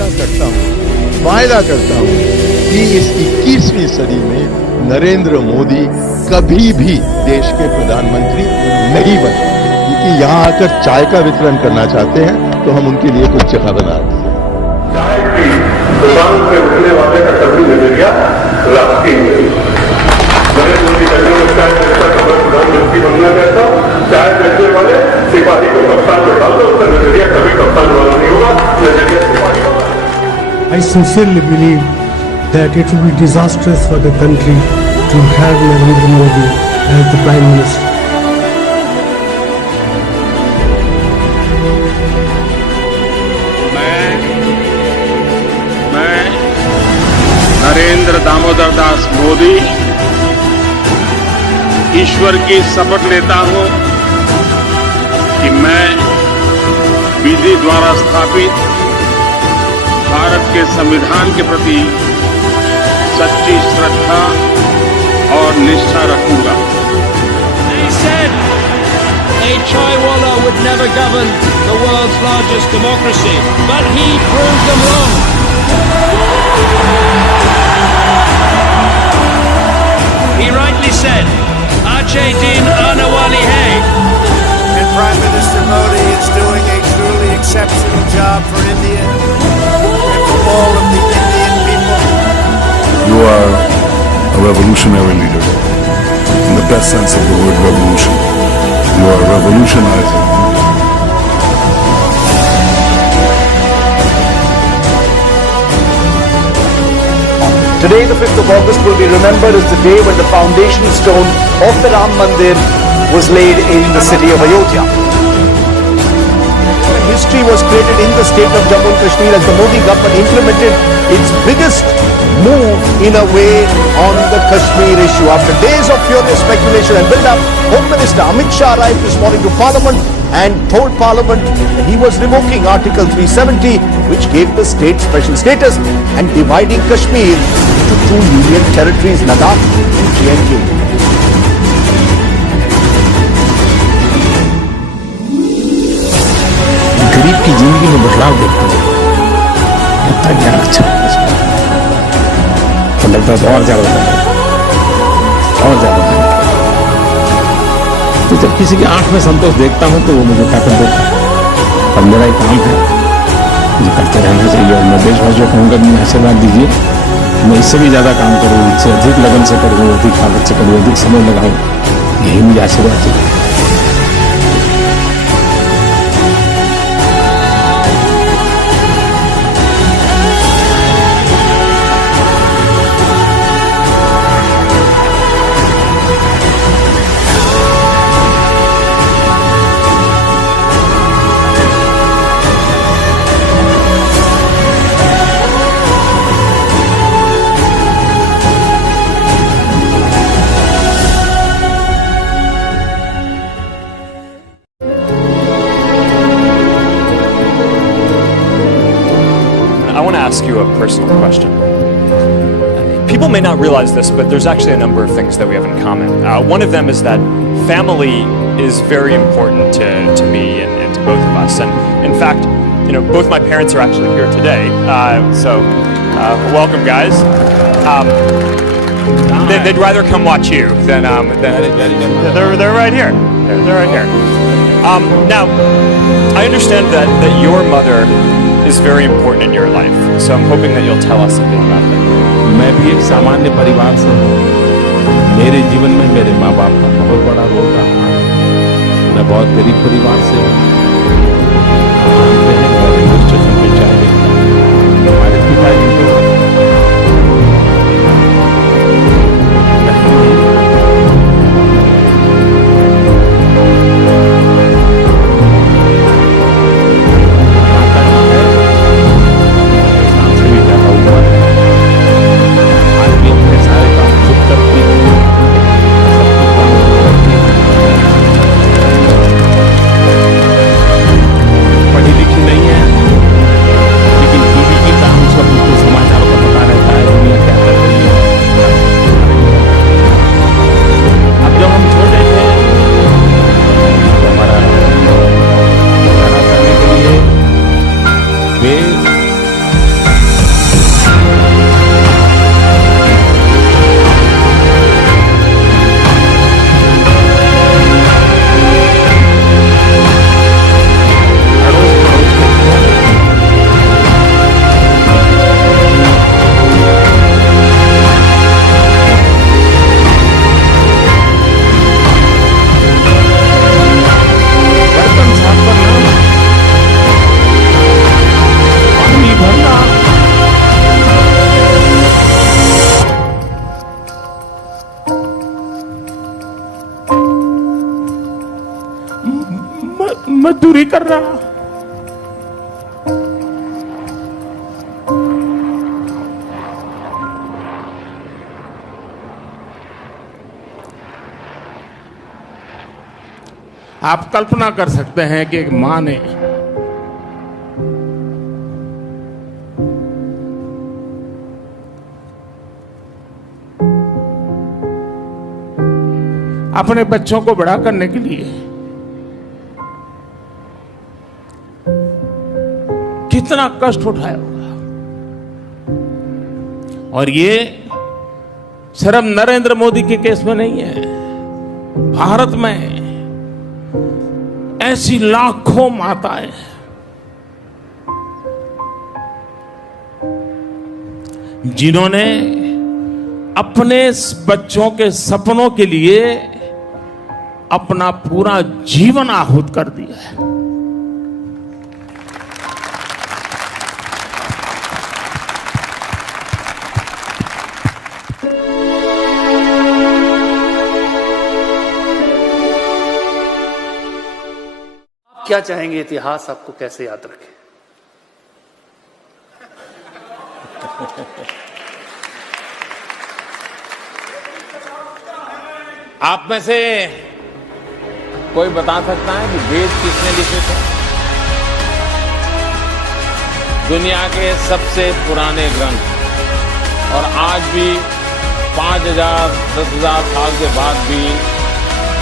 वायदा करता हूं कि इस 21वीं सदी में नरेंद्र मोदी कभी भी देश के प्रधानमंत्री नहीं बने, क्योंकि यहां आकर चाय का वितरण करना चाहते हैं तो हम उनके लिए कुछ जगह बना रहे हैं। चाय की दुकान से उठने वाले का कभी नजरिया राष्ट्रीय नरेंद्र मोदी कहते चाय जैसा खबर प्रधानमंत्री बनना चाहता हूं, चाय बेचने वाले सिपाही को कप्तान में डाल दो, उसका नजरिया कभी कप्तान वाला नहीं होगा, नजरिया सिपाही होगा। I sincerely believe that it will be disastrous for the country to have Narendra Modi as the Prime Minister. मैं नरेंद्र दामोदर दास मोदी ईश्वर की शपथ लेता हूं कि मैं विधि द्वारा स्थापित भारत के संविधान के प्रति सच्ची श्रद्धा और निष्ठा रखूंगा। He said a chaiwala would never govern the world's largest democracy, but he proved them wrong. He rightly said, "Ache din anawali hai." And Prime Minister Modi is doing a truly exceptional job for India and for all of the Indian people. You are a revolutionary leader, in the best sense of the word revolution. You are revolutionizing. Today, the 5th of August, will be remembered as the day when the foundation stone of the Ram Mandir was laid in the city of Ayodhya. History was created in the state of Jammu and Kashmir as the Modi government implemented its biggest move in a way on the Kashmir issue. After days of furious speculation and build-up, Home Minister Amit Shah arrived this morning to Parliament and told Parliament that he was revoking Article 370, which gave the state special status and dividing Kashmir into two union territories, Ladakh and J&K. गरीब की जिंदगी में बदलाव देखते हैं, लगता है अच्छा तो लगता है और ज्यादा तो जब किसी की आंख में संतोष देखता हूं तो वो मुझे ताकत देता है। और मेरा ही काम है मुझे करते रहना चाहिए और मैं देशवासियों को कहूँगा कि आशीर्वाद दीजिए, मैं इससे भी ज्यादा काम करूँ, इससे अधिक लगन से करूँ, अधिक ताकत से करूँ, अधिक समय लगाऊँ, यही मुझे आशीर्वाद चाहिए। I want to ask you a personal question. People may not realize this, but there's actually a number of things that we have in common. One of them is that family is very important to me and to both of us. And in fact, you know, both my parents are actually here today. So welcome, guys. They'd rather come watch you than they're right here. They're right here. Now, I understand that your mother is very important in your life, so I'm hoping that you'll tell us a bit about her. मैं भी एक सामान्य परिवार से हूँ। मेरे जीवन में मेरे माँ बाप का बहुत बड़ा रोल रहा है। मैं बहुत गरीब परिवार से हूँ। जानते हैं मैं रेलवे स्टेशन पे चाय बेचता हूँ। हमारे पिताजी को आप कल्पना कर सकते हैं कि एक मां ने अपने बच्चों को बड़ा करने के लिए कितना कष्ट उठाया होगा। और ये सिर्फ नरेंद्र मोदी के केस में नहीं है, भारत में ऐसी लाखों माताएं जिन्होंने अपने बच्चों के सपनों के लिए अपना पूरा जीवन आहूत कर दिया है। क्या चाहेंगे इतिहास आपको कैसे याद रखे? आप में से कोई बता सकता है कि वेद किसने लिखे थे? दुनिया के सबसे पुराने ग्रंथ, और आज भी 5000 10,000 साल के बाद भी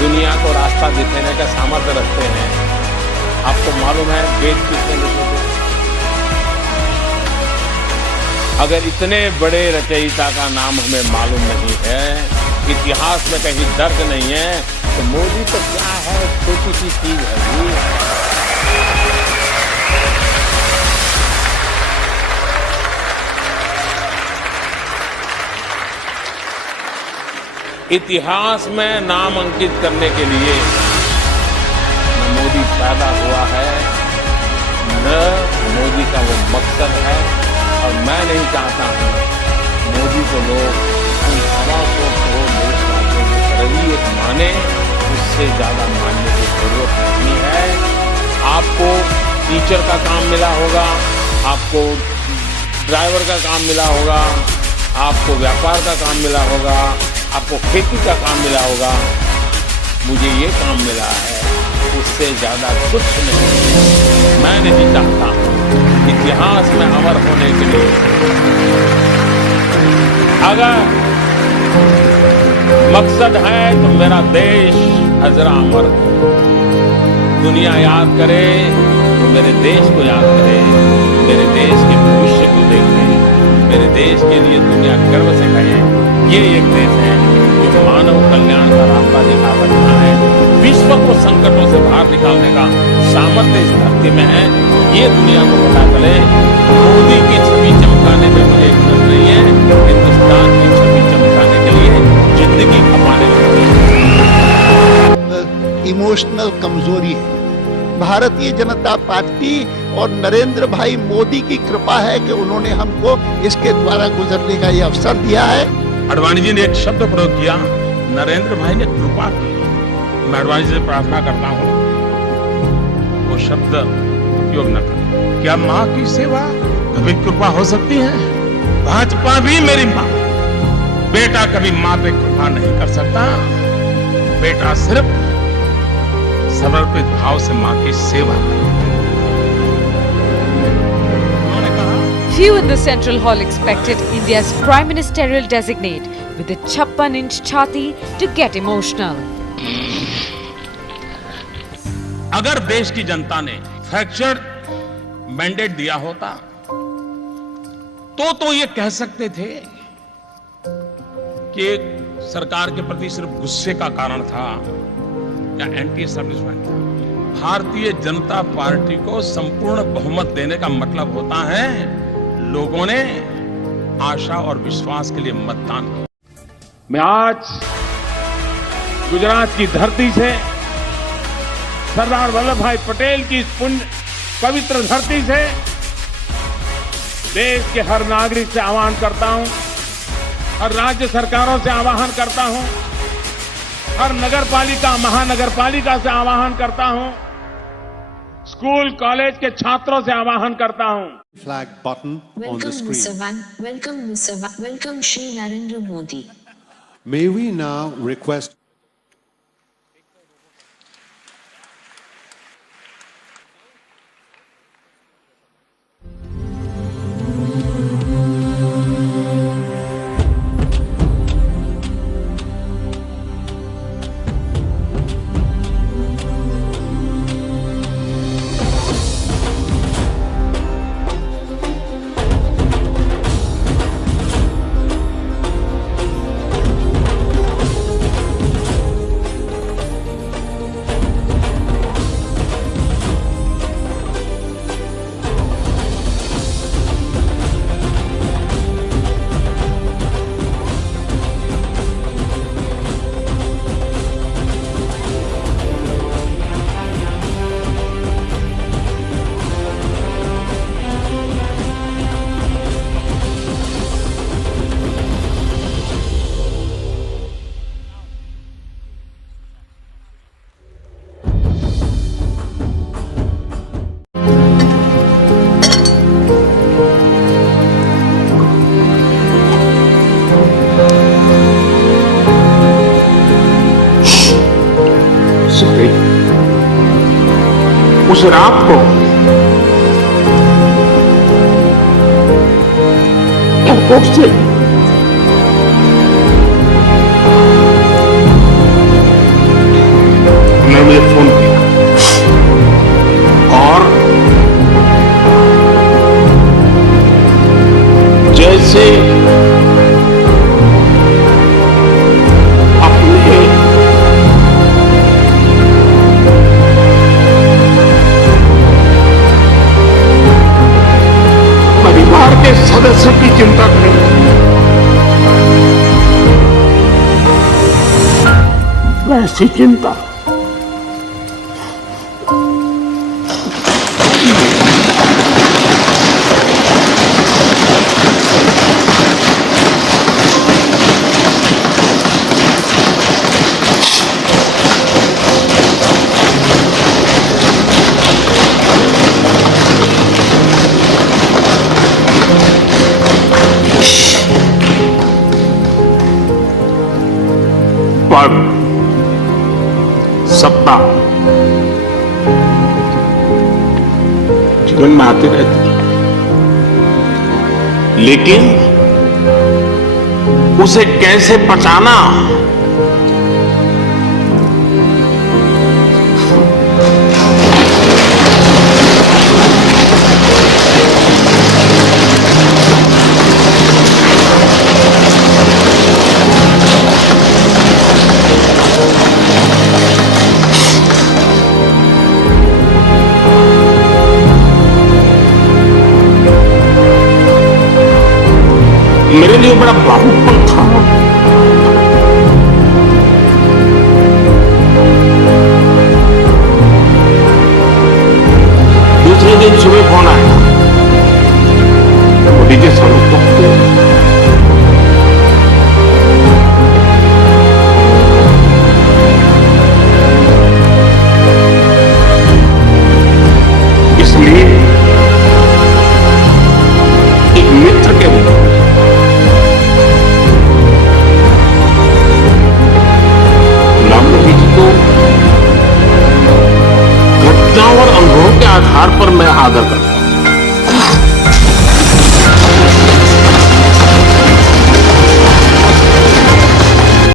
दुनिया को रास्ता दिखाने का सामर्थ्य रखते हैं। आपको मालूम है वेद किसने लिखे थे? अगर इतने बड़े रचयिता का नाम हमें मालूम नहीं है, इतिहास में कहीं दर्ज नहीं है, तो मोदी तो क्या है, छोटी सी चीज है जी। इतिहास में नाम अंकित करने के लिए न मोदी पैदा हुआ है, न मोदी का वो मकसद है, और मैं नहीं चाहता हूं मोदी को लोग उन 125 करोड़ देशवासियों की तरह एक माने, उससे ज्यादा मानने की जरूरत नहीं है। आपको टीचर का काम मिला होगा, आपको ड्राइवर का काम मिला होगा, आपको व्यापार का काम मिला होगा, आपको खेती का काम मिला होगा, मुझे ये काम मिला है, उससे ज्यादा कुछ नहीं। मैं नहीं चाहता इतिहास में अमर होने के लिए अगर मकसद है तो मेरा देश हजरा अमर हो। दुनिया याद करे तो मेरे देश को याद करे, मेरे देश के भविष्य को देखे, मेरे देश के लिए दुनिया गर्व से कहे ये एक देश है जो मानव कल्याण का रास्ता दिखा सकता है, विश्व को संकटों से बाहर निकालने का सामर्थ्य इस धरती में है। ये दुनिया को पता चले। मोदी की छवि चमकाने में मुझे इंटरेस्ट नहीं है, हिंदुस्तान की छवि चमकाने के लिए जिंदगी खपाने में इमोशनल कमजोरी है। भारतीय जनता पार्टी और नरेंद्र भाई मोदी की कृपा है कि उन्होंने हमको इसके द्वारा गुजरने का ये अवसर दिया है। अडवाणी जी ने एक शब्द प्रयोग किया, नरेंद्र भाई ने कृपा की। मैं अडवाणी जी से प्रार्थना करता हूं वो शब्द उपयोग न करें। क्या माँ की सेवा कभी कृपा हो सकती है? भाजपा भी मेरी माँ। बेटा कभी माँ पे कृपा नहीं कर सकता। बेटा सिर्फ समर्पित भाव से माँ की सेवा करे। Few in the Central Hall expected India's Prime Ministerial designate with a 56-inch chhati to get emotional. अगर देश की जनता ने फ्रैक्चर मैंडेट दिया होता तो ये कह सकते थे कि सरकार के प्रति सिर्फ गुस्से का कारण था या एंटी एस्टैब्लिशमेंट था। भारतीय जनता पार्टी को संपूर्ण बहुमत देने का मतलब होता है लोगों ने आशा और विश्वास के लिए मतदान किया। मैं आज गुजरात की धरती से, सरदार वल्लभ भाई पटेल की इस पुण्य पवित्र धरती से देश के हर नागरिक से आह्वान करता हूं, हर राज्य सरकारों से आह्वान करता हूं, हर नगरपालिका महानगरपालिका से आह्वान करता हूं, स्कूल कॉलेज के छात्रों से आह्वान करता हूं। Flag button on the screen. Welcome Shri Narendra Modi. May we now request उस रात को एयरपोर्ट से उन्होंने मुझे फोन किया और जैसे अपने परिवार के सदस्य की चिंता करें, वैसी चिंता पर सत्ता जीवन में आती रहती है, लेकिन उसे कैसे पचाना मेरे लिए बड़ा बाहुपन था।